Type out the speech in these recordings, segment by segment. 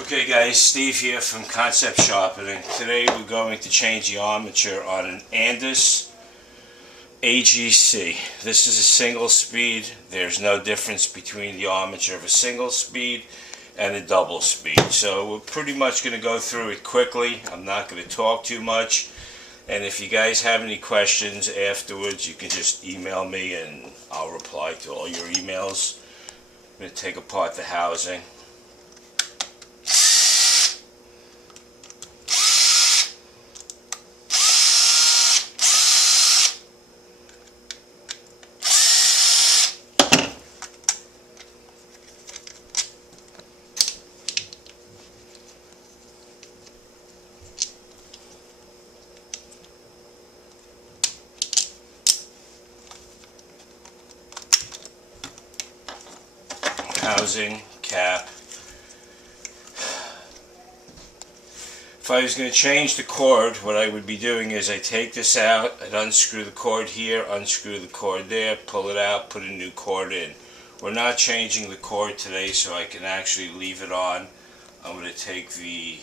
Okay guys, Steve here from Concept Sharpening. Today we're going to change the armature on an Andis AGC. This is a single speed. There's no difference between the armature of a single speed and a double speed. So we're pretty much going to go through it quickly. I'm not going to talk too much. And if you guys have any questions afterwards, you can just email me and I'll reply to all your emails. I'm going to take apart the housing. Housing, cap. If I was going to change the cord, what I would be doing is I take this out, I'd unscrew the cord here, unscrew the cord there, pull it out, put a new cord in. We're not changing the cord today, so I can actually leave it on. I'm going to take the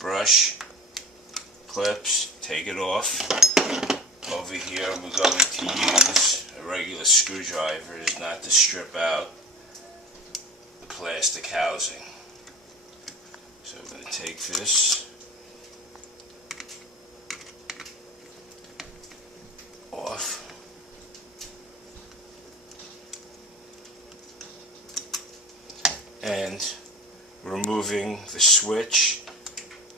brush clips, take it off. Over here we're going to use a regular screwdriver, is not to strip out plastic housing. So I'm going to take this off and removing the switch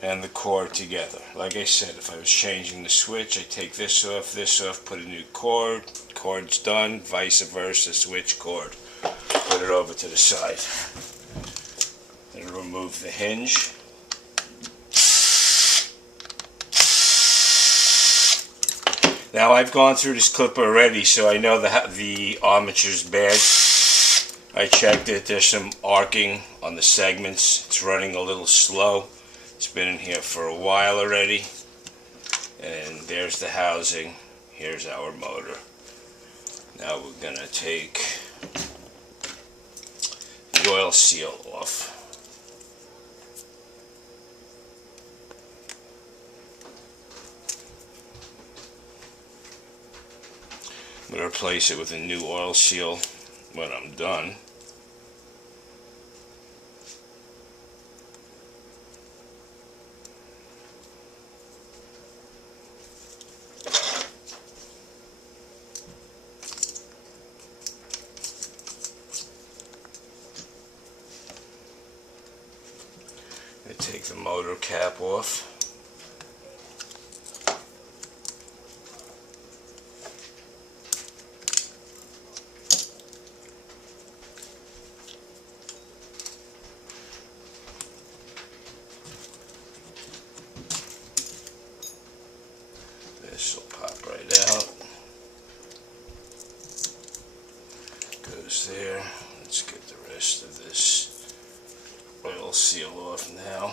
and the cord together. Like I said, if I was changing the switch, I take this off, put a new cord, cord's done, vice versa, switch cord. Put it over to the side. And remove the hinge. Now I've gone through this clip already, so I know the armature's bad. I checked it. There's some arcing on the segments. It's running a little slow. It's been in here for a while already. And there's the housing. Here's our motor. Now we're going to take the oil seal off. I'm going to replace it with a new oil seal when I'm done. Take the motor cap off. This will pop right out. Goes there. Let's get the rest of this oil seal off now.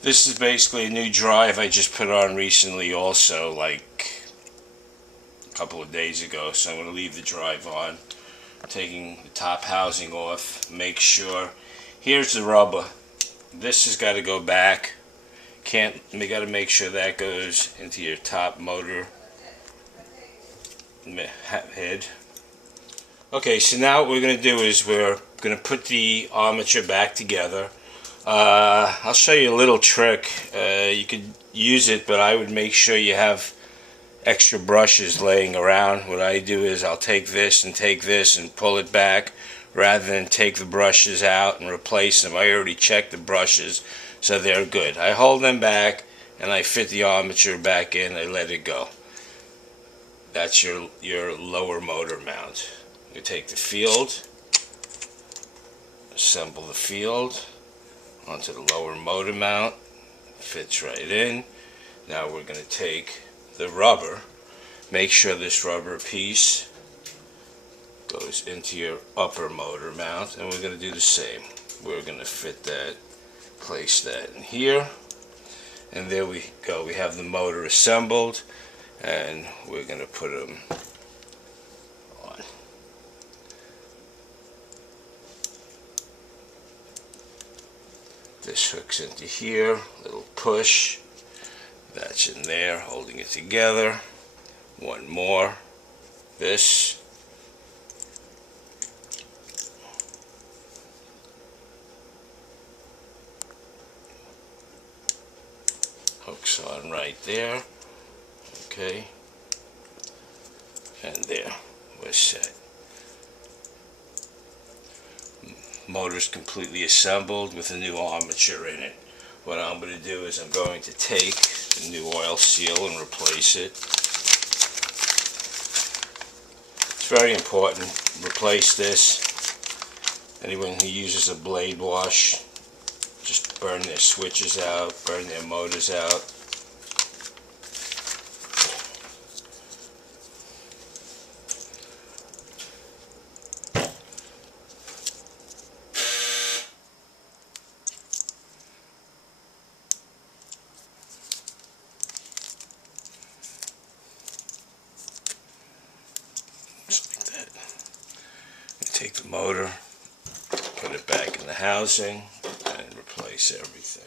This is basically a new drive I just put on recently also, like a couple of days ago, so I'm going to leave the drive on. Taking the top housing off, make sure, here's the rubber. This has got to go back. We got to make sure that goes into your top motor head. Okay, so now what we're going to do is we're going to put the armature back together. I'll show you a little trick. You could use it, but I would make sure you have extra brushes laying around. What I do is I'll take this and pull it back rather than take the brushes out and replace them. I already checked the brushes, so they're good. I hold them back and I fit the armature back in. I let it go. That's your lower motor mount. You take the field, assemble the field onto the lower motor mount, fits right in. Now we're going to take the rubber, make sure this rubber piece goes into your upper motor mount, and we're going to do the same. We're going to fit that Place that in here, and there we go. We have the motor assembled, and we're going to put them on. This hooks into here, little push, that's in there holding it together. One more, this. Hooks on right there. Okay, and there, we're set. Motor's completely assembled with a new armature in it. What I'm going to do is I'm going to take the new oil seal and replace it. It's very important, replace this. Anyone who uses a blade wash, just burn their switches out, burn their motors out. Just like that. You take the motor, put it back in the housing, and replace everything.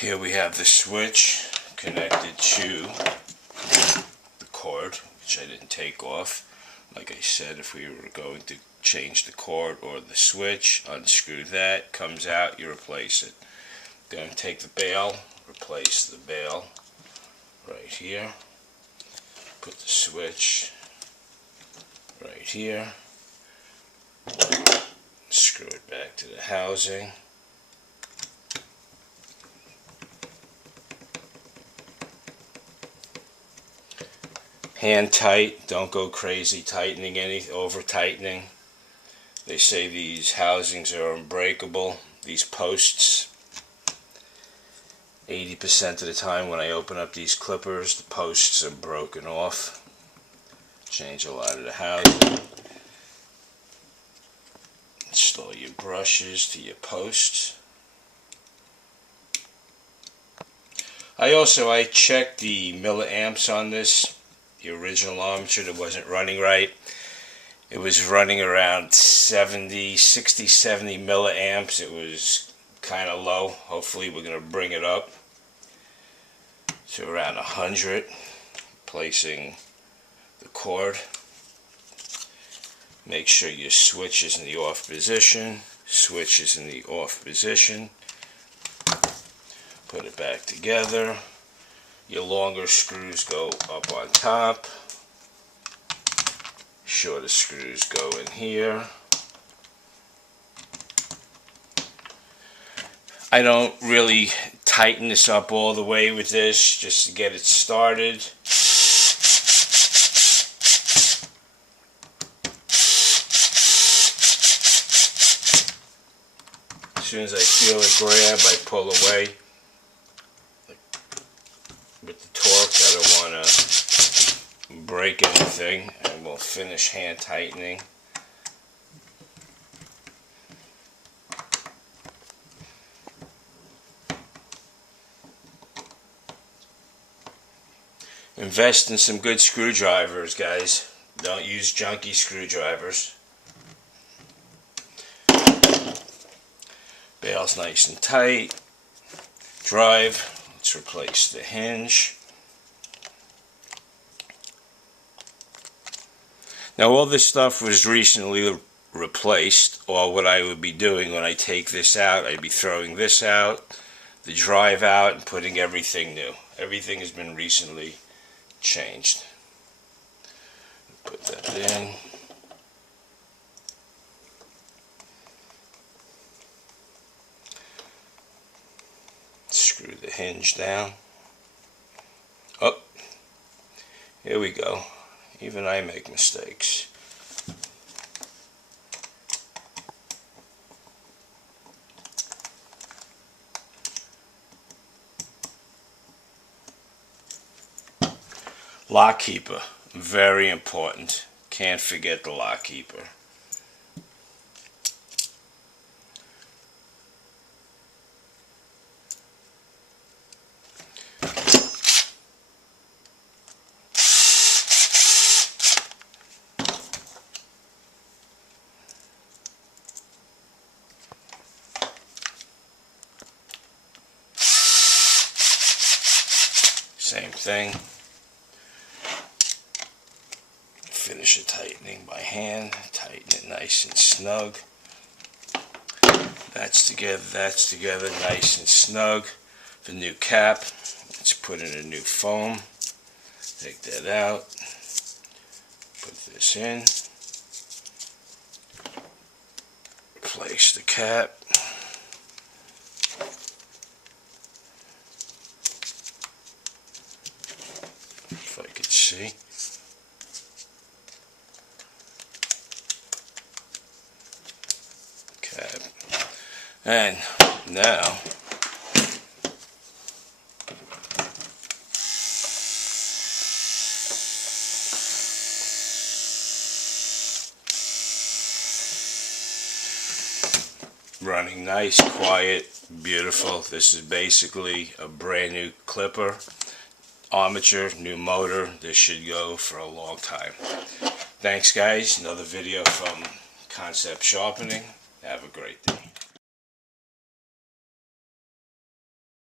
Here we have the switch connected to the cord, which I didn't take off. Like I said, if we were going to change the cord or the switch, unscrew that, comes out, you replace it. Going to take the bail, replace the bail right here. Put the switch right here. Screw it back to the housing. Hand tight, don't go crazy tightening over tightening. They say these housings are unbreakable, these posts. 80% of the time when I open up these clippers, the posts are broken off. Change a lot of the housing. Install your brushes to your posts. I checked the milliamps on this. The original armature that wasn't running right. It was running around 60, 70 milliamps. It was kind of low. Hopefully we're going to bring it up to around 100. Placing the cord. Make sure your switch is in the off position. Switch is in the off position. Put it back together. Your longer screws go up on top. Shorter screws go in here. I don't really tighten this up all the way with this, just to get it started. As soon as I feel it grab, I pull away. With the torque, I don't want to break anything, and we'll finish hand tightening. Invest in some good screwdrivers, guys. Don't use junky screwdrivers. Bail's nice and tight. Drive. Let's replace the hinge. Now all this stuff was recently replaced, or what I would be doing when I take this out, I'd be throwing this out, the drive out, and putting everything new. Everything has been recently changed. Put that in. Screw the hinge down. Oh, here we go. Even I make mistakes. Lock keeper, very important. Can't forget the lock keeper. Same thing. Finish it tightening by hand. Tighten it nice and snug. That's together, nice and snug. The new cap. Let's put in a new foam. Take that out. Put this in. Replace the cap. If I could see. Cap. And now running nice, quiet, beautiful. This is basically a brand new clipper. Armature, new motor. This should go for a long time. Thanks guys. Another video from Concept Sharpening. Have a great day.